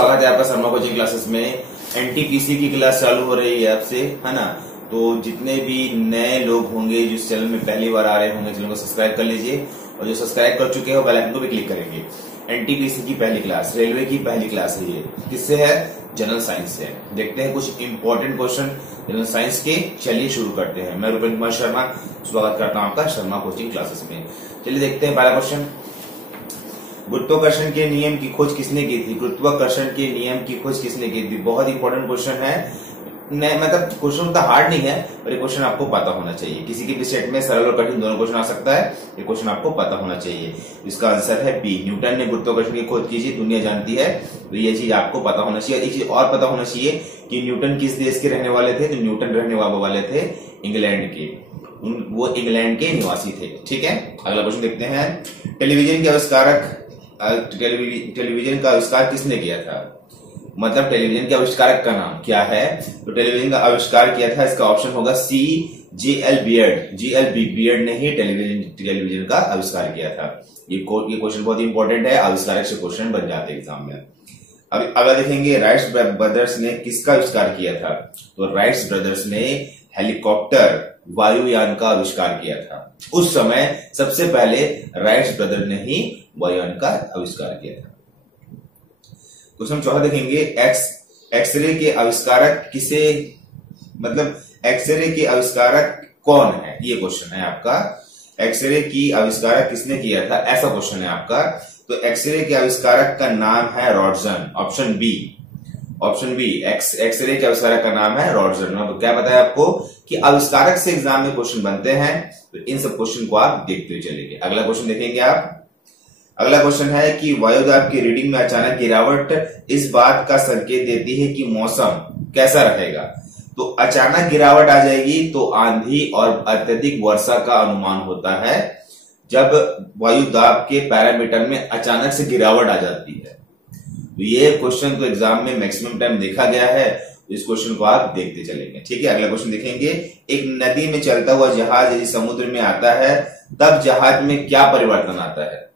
स्वागत है आपका शर्मा कोचिंग क्लासेस में। एनटीपीसी की क्लास चालू हो रही है आपसे, है ना। तो जितने भी नए लोग होंगे जो इस चैनल में पहली बार आ रहे होंगे, चैनल को सब्सक्राइब कर लीजिए और जो सब्सक्राइब कर चुके हो बेल आइकन को भी क्लिक करेंगे। एनटीपीसी की पहली क्लास, रेलवे की पहली क्लास है ये। किससे है? जनरल साइंस से। देखते हैं कुछ इंपॉर्टेंट क्वेश्चन जनरल साइंस के। चलिए शुरू करते हैं। मैं रुपेंद्र कुमार शर्मा स्वागत करता हूं आपका शर्मा कोचिंग क्लासेस में। चलिए देखते हैं पहला क्वेश्चन। गुरुत्वाकर्षण के नियम की खोज किसने की थी? गुरुत्वाकर्षण के नियम की खोज किसने की थी? बहुत इंपॉर्टेंट क्वेश्चन है। मतलब क्वेश्चन उतना हार्ड नहीं है, पर ये क्वेश्चन आपको पता होना चाहिए। किसी के भी सेट में सरल और कठिन दोनों क्वेश्चन आ सकता है, ये क्वेश्चन आपको पता होना चाहिए। इसका आंसर है बी। न्यूटन ने गुरुत्वाकर्षण की खोज की थी, दुनिया जानती है, तो ये चीज आपको पता होना चाहिए। एक चीज और पता होना चाहिए कि न्यूटन किस देश के रहने वाले थे? तो न्यूटन रहने वाले थे इंग्लैंड के। वो इंग्लैंड के निवासी थे। ठीक है, अगला क्वेश्चन देखते हैं। टेलीविजन के आविष्कारक टेलीविजन का आविष्कार किसने किया था? मतलब टेलीविजन के आविष्कारक का नाम क्या है? तो टेलीविजन का आविष्कार किया था, इसका ऑप्शन होगा सी, J.L. बियर्ड। J.L. बियर्ड ने ही टेलीविजन का आविष्कार किया था। ये क्वेश्चन बहुत इंपॉर्टेंट है, आविष्कारक से क्वेश्चन बन जाते हैं एग्जाम में। अब अगर देखेंगे राइट्स ब्रदर्स ने किसका आविष्कार किया था? तो राइट्स ब्रदर्स ने हेलीकॉप्टर, वायुयान का आविष्कार किया था। उस समय सबसे पहले राइट्स ब्रदर ने ही वायुयान का आविष्कार किया था। क्वेश्चन चौथा देखेंगे। एक्सरे के आविष्कारक किसे, मतलब एक्सरे के आविष्कारक कौन है? ये क्वेश्चन है आपका। एक्सरे की आविष्कारक किसने किया था, ऐसा क्वेश्चन है आपका। तो एक्सरे के आविष्कारक का नाम है रॉटसन। Option B. एक्सरे के आविष्कारक का नाम है रॉटसन। क्या पता है आपको कि आविष्कारक से एग्जाम में क्वेश्चन बनते हैं, तो इन सब क्वेश्चन को आप देखते हुए चलेंगे। अगला क्वेश्चन देखेंगे आप। अगला क्वेश्चन है कि वायुदाब की रीडिंग में अचानक गिरावट इस बात का संकेत देती है कि मौसम कैसा रहेगा? तो अचानक गिरावट आ जाएगी तो आंधी और अत्यधिक वर्षा का अनुमान होता है, जब वायुदाब के पैरामीटर में अचानक से गिरावट आ जाती है। तो ये क्वेश्चन तो एग्जाम में मैक्सिमम टाइम देखा गया है, तो इस क्वेश्चन को आप देखते चलेंगे। ठीक है, अगला क्वेश्चन देखेंगे। एक नदी में चलता हुआ जहाज यदि समुद्र में आता है, तब जहाज में क्या परिवर्तन आता है?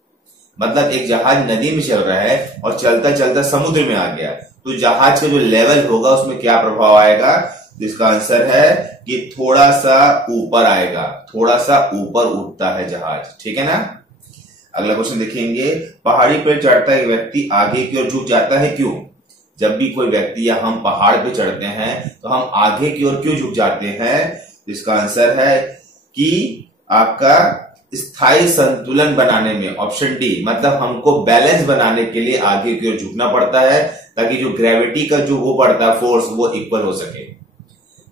मतलब एक जहाज नदी में चल रहा है और चलता चलता समुद्र में आ गया, तो जहाज का जो लेवल होगा उसमें क्या प्रभाव आएगा? जिसका आंसर है कि थोड़ा सा ऊपर आएगा, थोड़ा सा ऊपर उठता है जहाज। ठीक है ना। अगला क्वेश्चन देखेंगे। पहाड़ी पर चढ़ता एक व्यक्ति आगे की ओर झुक जाता है, क्यों? जब भी कोई व्यक्ति या हम पहाड़ पे चढ़ते हैं तो हम आगे की ओर क्यों झुक जाते हैं? इसका आंसर है कि आपका स्थायी संतुलन बनाने में, ऑप्शन डी, मतलब हमको बैलेंस बनाने के लिए आगे की ओर झुकना पड़ता है, ताकि जो ग्रेविटी का जो वो पड़ता है फोर्स, वो इक्वल हो सके।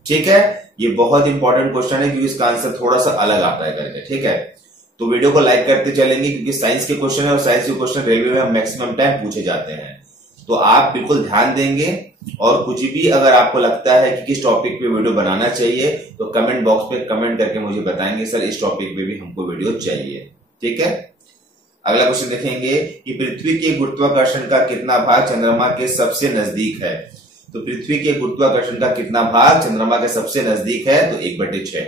ठीक है, ये बहुत इंपॉर्टेंट क्वेश्चन है क्योंकि इसका आंसर थोड़ा सा अलग आता है करके। ठीक है, तो वीडियो को लाइक करते चलेंगे क्योंकि साइंस के क्वेश्चन है और साइंस के क्वेश्चन रेलवे में मैक्सिमम टाइम पूछे जाते हैं, तो आप बिल्कुल ध्यान देंगे। और कुछ भी अगर आपको लगता है कि किस टॉपिक पे वीडियो बनाना चाहिए, तो कमेंट बॉक्स पे कमेंट करके मुझे बताएंगे, सर इस टॉपिक पे भी हमको वीडियो चाहिए। ठीक है, अगला क्वेश्चन देखेंगे कि पृथ्वी के गुरुत्वाकर्षण का कितना भाग चंद्रमा के सबसे नजदीक है? तो पृथ्वी के गुरुत्वाकर्षण का कितना भाग चंद्रमा के सबसे नजदीक है? तो 1/6।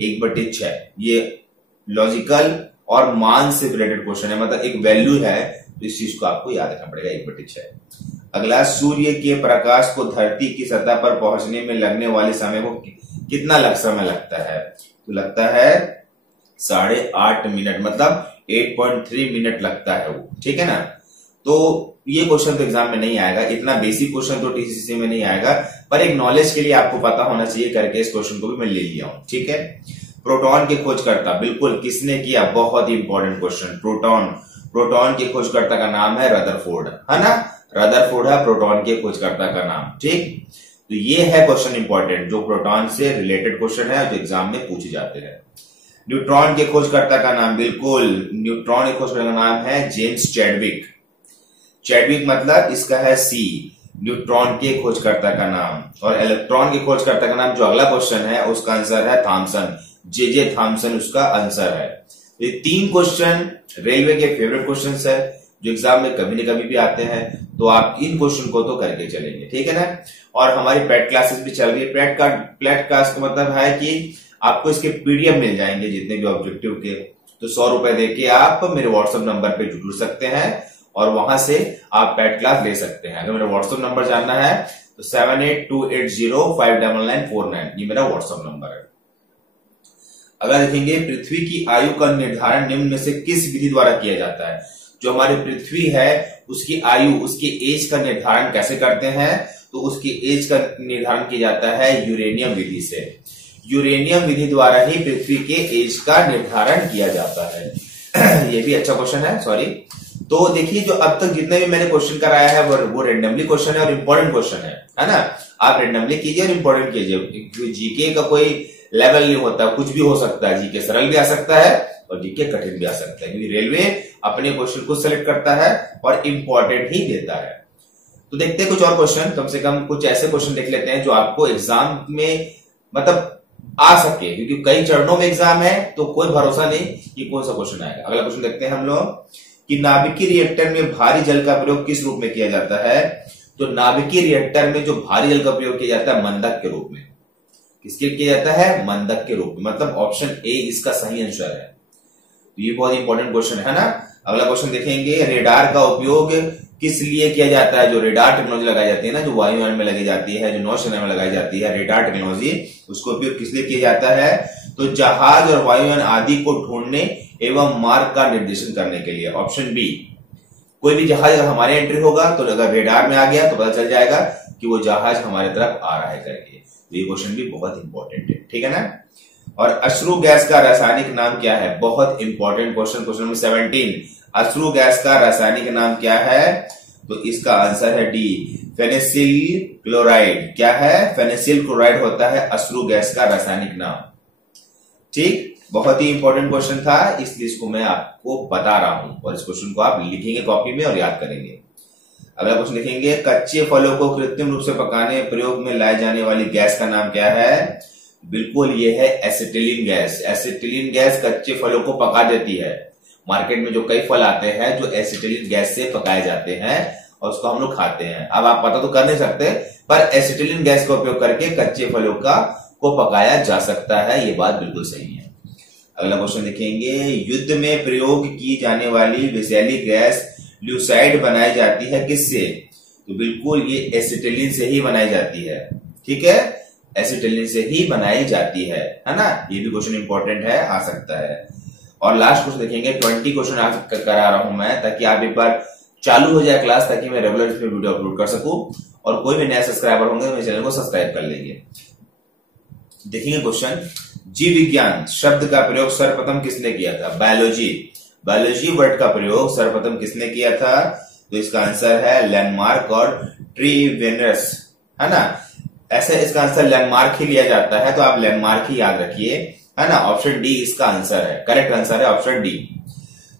1/6 ये लॉजिकल और मान से रिलेटेड क्वेश्चन है, मतलब एक वैल्यू है, तो इस चीज को आपको याद रखना पड़ेगा। 1/6। अगला, सूर्य के प्रकाश को धरती की सतह पर पहुंचने में लगने वाले समय को कितना समय लगता है? तो लगता है 8.5 मिनट, मतलब 8.3 मिनट लगता है वो। ठीक है ना। तो ये क्वेश्चन तो एग्जाम में नहीं आएगा, इतना बेसिक क्वेश्चन तो टीसीसी में नहीं आएगा, पर एक नॉलेज के लिए आपको पता होना चाहिए करके इस क्वेश्चन को भी मैं ले लिया हूं। ठीक है, प्रोटॉन के खोजकर्ता, बिल्कुल किसने किया? बहुत ही इंपॉर्टेंट क्वेश्चन। प्रोटॉन के खोजकर्ता का नाम है रदरफोर्ड, है ना। रदरफोर्ड है प्रोटॉन के खोजकर्ता का नाम। ठीक, तो ये है क्वेश्चन इंपॉर्टेंट जो प्रोटॉन से रिलेटेड क्वेश्चन है, जो एग्जाम में पूछे जाते हैं। न्यूट्रॉन के खोजकर्ता का नाम, बिल्कुल न्यूट्रॉन के खोजकर्ता का नाम है जेम्स चैडविक। चैडविक मतलब इसका है सी, न्यूट्रॉन के खोजकर्ता का नाम। और इलेक्ट्रॉन के खोजकर्ता का नाम जो अगला क्वेश्चन है उसका आंसर है थॉमसन, जे थॉमसन उसका आंसर है। ये 3 क्वेश्चन रेलवे के फेवरेट क्वेश्चन है जो एग्जाम में कभी न कभी भी आते हैं, तो आप इन क्वेश्चन को तो करके चलेंगे। ठीक है ना। और हमारी पेट क्लासेस भी चल रही है। पेट क्लास का मतलब है कि आपको इसके पीडीएफ मिल जाएंगे जितने भी ऑब्जेक्टिव के, तो 100 रुपए देके आप मेरे व्हाट्सएप नंबर पे जुड़ सकते हैं और वहां से आप पेड क्लास ले सकते हैं। अगर मेरा व्हाट्सएप नंबर जानना है तो 7828059949 ये मेरा व्हाट्सएप नंबर है। अगला देखेंगे, पृथ्वी की आयु का निर्धारण निम्न में से किस विधि द्वारा किया जाता है? जो हमारी पृथ्वी है उसकी आयु, उसकी एज का निर्धारण कैसे करते हैं? तो उसकी एज का निर्धारण किया जाता है यूरेनियम विधि से। यूरेनियम विधि द्वारा ही पृथ्वी के एज का निर्धारण किया जाता है। ये भी अच्छा क्वेश्चन है, सॉरी। तो देखिए, जो अब तक जितने भी मैंने क्वेश्चन कराया है वो रेंडमली क्वेश्चन है और इंपॉर्टेंट क्वेश्चन है ना। आप रेंडमली कीजिए और इंपॉर्टेंट कीजिए। जीके का कोई लेवल नहीं होता, कुछ भी हो सकता है। जीके सरल भी आ सकता है और जीके कठिन भी आ सकता है, क्योंकि रेलवे अपने क्वेश्चन को सिलेक्ट करता है और इंपॉर्टेंट ही देता है। तो देखते हैं कुछ और क्वेश्चन, कम से कम कुछ ऐसे क्वेश्चन देख लेते हैं जो आपको एग्जाम में मतलब आ सके, क्योंकि कई चरणों में एग्जाम है तो कोई भरोसा नहीं कि कौन सा क्वेश्चन आएगा। अगला क्वेश्चन देखते हैं हम लोग कि नाभिकीय रिएक्टर में भारी जल का प्रयोग किस रूप में किया जाता है? तो नाभिकीय रिएक्टर में जो भारी जल का प्रयोग किया जाता है मंदक के रूप में। किसके किया जाता है? मंदक के रूप में, मतलब ऑप्शन ए इसका सही आंसर है। तो ये बहुत इंपॉर्टेंट क्वेश्चन है ना। अगला क्वेश्चन देखेंगे, रेडार का उपयोग किस लिए किया जाता है? जो रेडार टेक्नोलॉजी लगाई जाती है ना, जो वायुयान में लगाई जाती है, जो नौसेना में लगाई जाती है, रेडार टेक्नोलॉजी, उसका उपयोग किस लिए किया जाता है? तो जहाज और वायुयान आदि को ढूंढने एवं मार्ग का निर्देशन करने के लिए। ऑप्शन बी, कोई भी जहाज अगर हमारे एंट्री होगा तो अगर रेडार में आ गया तो पता चल जाएगा कि वो जहाज हमारे तरफ आ रहा है करके। तो ये क्वेश्चन भी बहुत इंपॉर्टेंट है, ठीक है ना। और अश्रु गैस का रासायनिक नाम क्या है? बहुत इंपॉर्टेंट क्वेश्चन, क्वेश्चन नंबर 17। अश्रु गैस का रासायनिक नाम क्या है? तो इसका आंसर है डी, फेनेसिल क्लोराइड। क्या है? फेनेसिल क्लोराइड होता है अश्रु गैस का रासायनिक नाम। ठीक, बहुत ही इंपॉर्टेंट क्वेश्चन था, इसलिए इसको मैं आपको बता रहा हूं और इस क्वेश्चन को आप लिखेंगे कॉपी में और याद करेंगे। अगला क्वेश्चन लिखेंगे, कच्चे फलों को कृत्रिम रूप से पकाने प्रयोग में लाई जाने वाली गैस का नाम क्या है? बिल्कुल, ये है एसिटिलीन गैस। एसिटिलीन गैस कच्चे फलों को पका देती है। मार्केट में जो कई फल आते हैं जो एसिटिलीन गैस से पकाए जाते हैं और उसको हम लोग खाते हैं। अब आप पता तो कर नहीं सकते, पर एसिटिलीन गैस का उपयोग करके कच्चे फलों को पकाया जा सकता है। ये बात बिल्कुल सही है। अगला क्वेश्चन देखेंगे, युद्ध में प्रयोग की जाने वाली विषैली गैस ल्यूसाइड बनाई जाती है किससे? तो बिल्कुल ये एसिटिलीन से ही बनाई जाती है। ठीक है, एसिटिलीन से ही बनाई जाती है ना। ये भी क्वेश्चन इंपॉर्टेंट है, आ सकता है। और लास्ट क्वेश्चन देखेंगे, 20 क्वेश्चन आज करा रहा हूं मैं, ताकि आप एक बार चालू हो जाए क्लास, ताकि मैं रेगुलर इस पे वीडियो अपलोड कर सकूं। और कोई भी नया सब्सक्राइबर होंगे मेरे चैनल को सब्सक्राइब कर लेंगे। देखेंगे क्वेश्चन, जीव विज्ञान शब्द का प्रयोग सर्वप्रथम किसने किया था? बायोलॉजी। बायोलॉजी वर्ड का प्रयोग सर्वप्रथम किसने किया था? तो इसका आंसर है लैंडमार्क और ट्रीवेनस, है ना। ऐसे इसका आंसर लैंडमार्क ही लिया जाता है, तो आप लैंडमार्क ही याद रखिए, है ना। ऑप्शन डी इसका आंसर है, करेक्ट आंसर है ऑप्शन डी।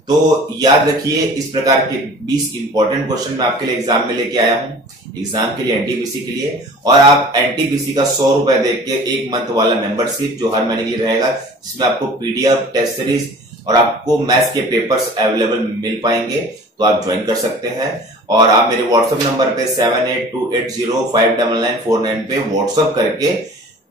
तो याद रखिए, इस प्रकार के 20 इंपॉर्टेंट क्वेश्चन मैं आपके लिए एग्जाम में लेके आया हूं, एग्जाम के लिए, एनटीपीसी के लिए। और आप एनटीपीसी का 100 रुपए देख के 1 मंथ वाला मेंबरशिप जो हर महीने के लिए रहेगा, जिसमें आपको पीडीएफ, टेस्ट सीरीज और आपको मैथ्स के पेपर्स अवेलेबल मिल पाएंगे, तो आप ज्वाइन कर सकते हैं। और आप मेरे व्हाट्सएप नंबर पे 7828059949 पे व्हाट्सएप करके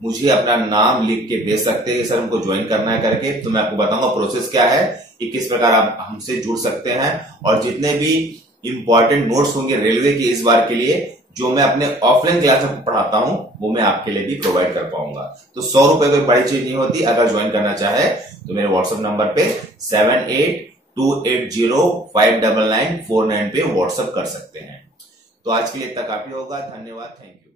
मुझे अपना नाम लिख के भेज सकते हैं, सर हमको ज्वाइन करना है करके। तो मैं आपको बताऊंगा प्रोसेस क्या है, कि किस प्रकार आप हमसे जुड़ सकते हैं। और जितने भी इंपॉर्टेंट नोट्स होंगे रेलवे के इस बार के लिए, जो मैं अपने ऑफलाइन क्लास में पढ़ाता हूं, वो मैं आपके लिए भी प्रोवाइड कर पाऊंगा। तो 100 रुपए कोई बड़ी चीज नहीं होती। अगर ज्वाइन करना चाहे तो मेरे व्हाट्सएप नंबर पे 7828059949 पे व्हाट्सएप कर सकते हैं। तो आज के लिए इतना काफी होगा। धन्यवाद, थैंक यू।